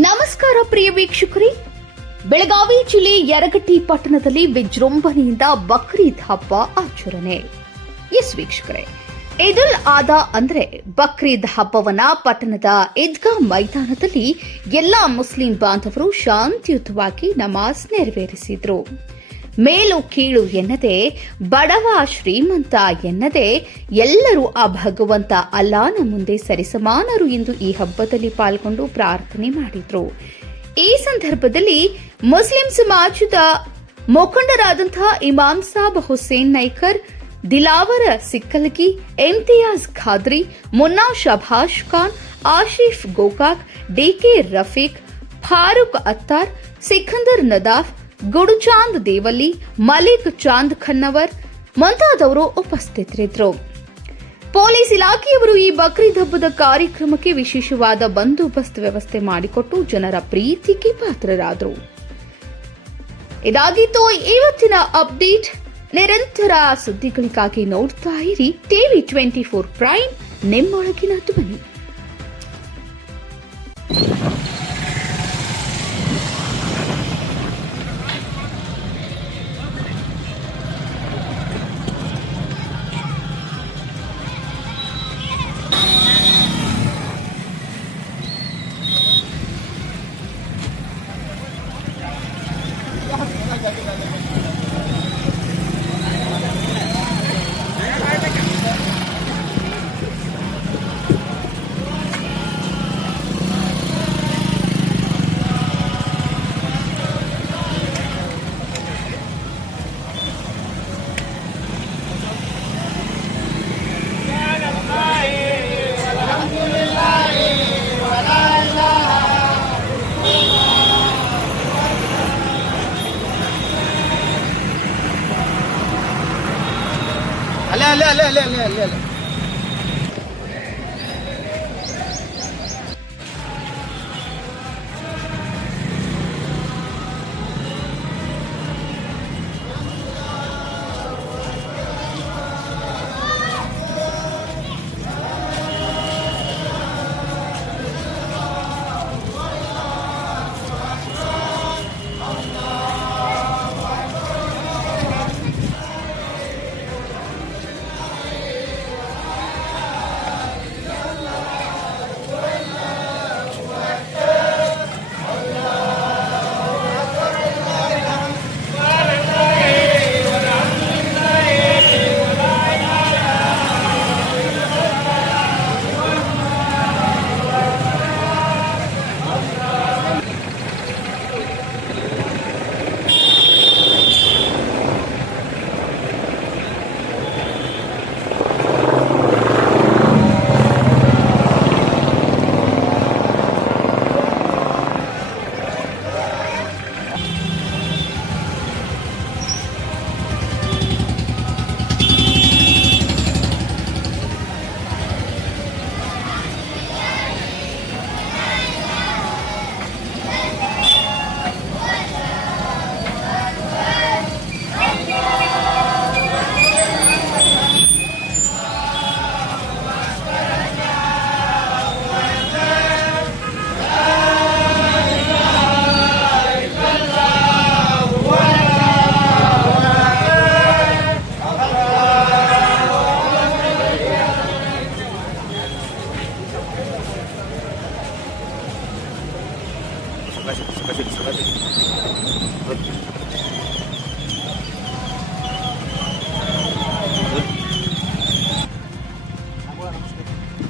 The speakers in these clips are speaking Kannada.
ನಮಸ್ಕಾರ ಪ್ರಿಯ ವೀಕ್ಷಕರೇ, ಬೆಳಗಾವಿ ಜಿಲ್ಲೆ ಯರಗಟ್ಟಿ ಪಟ್ಟಣದಲ್ಲಿ ವಿಜೃಂಭಣೆಯಿಂದ ಬಕ್ರೀದ್ ಹಬ್ಬ ಆಚರಣೆ. ಎಸ್ ವೀಕ್ಷಕರೇ, ಈದುಲ್ ಆದಾ ಅಂದ್ರೆ ಬಕ್ರೀದ್ ಹಬ್ಬವನ್ನ ಪಟ್ಟಣದ ಈದ್ಗಾ ಮೈದಾನದಲ್ಲಿ ಎಲ್ಲಾ ಮುಸ್ಲಿಂ ಬಾಂಧವರು ಶಾಂತಿಯುತವಾಗಿ ನಮಾಜ್ ನೆರವೇರಿಸಿದ್ರು. ಮೇಲು ಕೀಳು ಎನ್ನದೆ, ಬಡವ ಶ್ರೀಮಂತ ಎನ್ನದೆ ಎಲ್ಲರೂ ಆ ಭಗವಂತ ಅಲ್ಲಾನ ಮುಂದೆ ಸರಿಸಮಾನರು ಎಂದು ಈ ಹಬ್ಬದಲ್ಲಿ ಪಾಲ್ಗೊಂಡು ಪ್ರಾರ್ಥನೆ ಮಾಡಿದ್ರು. ಈ ಸಂದರ್ಭದಲ್ಲಿ ಮುಸ್ಲಿಂ ಸಮಾಜದ ಮುಖಂಡರಾದಂತಹ ಇಮಾಮ್ ಸಾಬ್ ಹುಸೇನ್ ನೈಕರ್, ದಿಲಾವರ ಸಿಕ್ಕಲ್ಗಿ, ಇಮ್ತಿಯಾಜ್ ಖಾದ್ರಿ, ಮುನ್ನಾ ಶಭಾಷ್ ಖಾನ್, ಆಶಿಫ್ ಗೋಕಾಕ್, ಡಿಕೆ ರಫೀಕ್, ಫಾರೂಕ್ ಅತ್ತಾರ್, ಸಿಕಂದರ್ ನದಾಫ್, ಗುಡುಚಾಂದ್ ದೇವಲ್ಲಿ, ಮಲಿಕ್ ಚಾಂದ್ ಖನ್ನವರ್ ಮುಂತಾದವರು ಉಪಸ್ಥಿತರಿದ್ದರು. ಪೊಲೀಸ್ ಇಲಾಖೆಯವರು ಈ ಬಕ್ರೀದ್ ಹಬ್ಬದ ಕಾರ್ಯಕ್ರಮಕ್ಕೆ ವಿಶೇಷವಾದ ಬಂದೋಬಸ್ತ್ ವ್ಯವಸ್ಥೆ ಮಾಡಿಕೊಟ್ಟು ಜನರ ಪ್ರೀತಿಗೆ ಪಾತ್ರರಾದರು. ಇದಾಗಿತ್ತು ಇವತ್ತಿನ ಅಪ್ಡೇಟ್. ನಿರಂತರ ಸುದ್ದಿಗಳಿಗಾಗಿ ನೋಡ್ತಾ ಇರಿ ಟಿವಿ 24 ಪ್ರೈಮ್, ನಿಮ್ಮೊಳಗಿನ ಧ್ವನಿ. ಅಲ್ಲೇ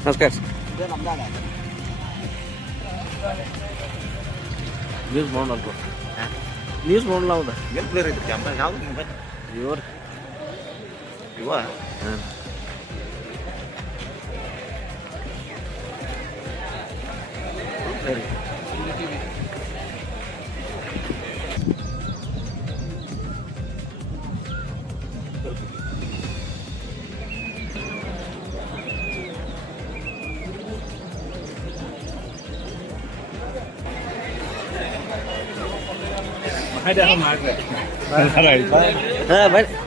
ನಮಸ್ಕಾರ. ನ್ಯೂಸ್ ಮಾಡಲ್ಲ, ನ್ಯೂಸ್ ಮಾಡಲ್ಲ. ಹೌದಾ? ಏನು ಕ್ಲಿಯರ್ ಐತಿ ಕ್ಯಾಮ್ರಾ? ಯಾವ್ದು ಮೊಬೈಲ್? ಇವ ಹಾಂ. ಹಾಂ, ಬನ್ನಿ.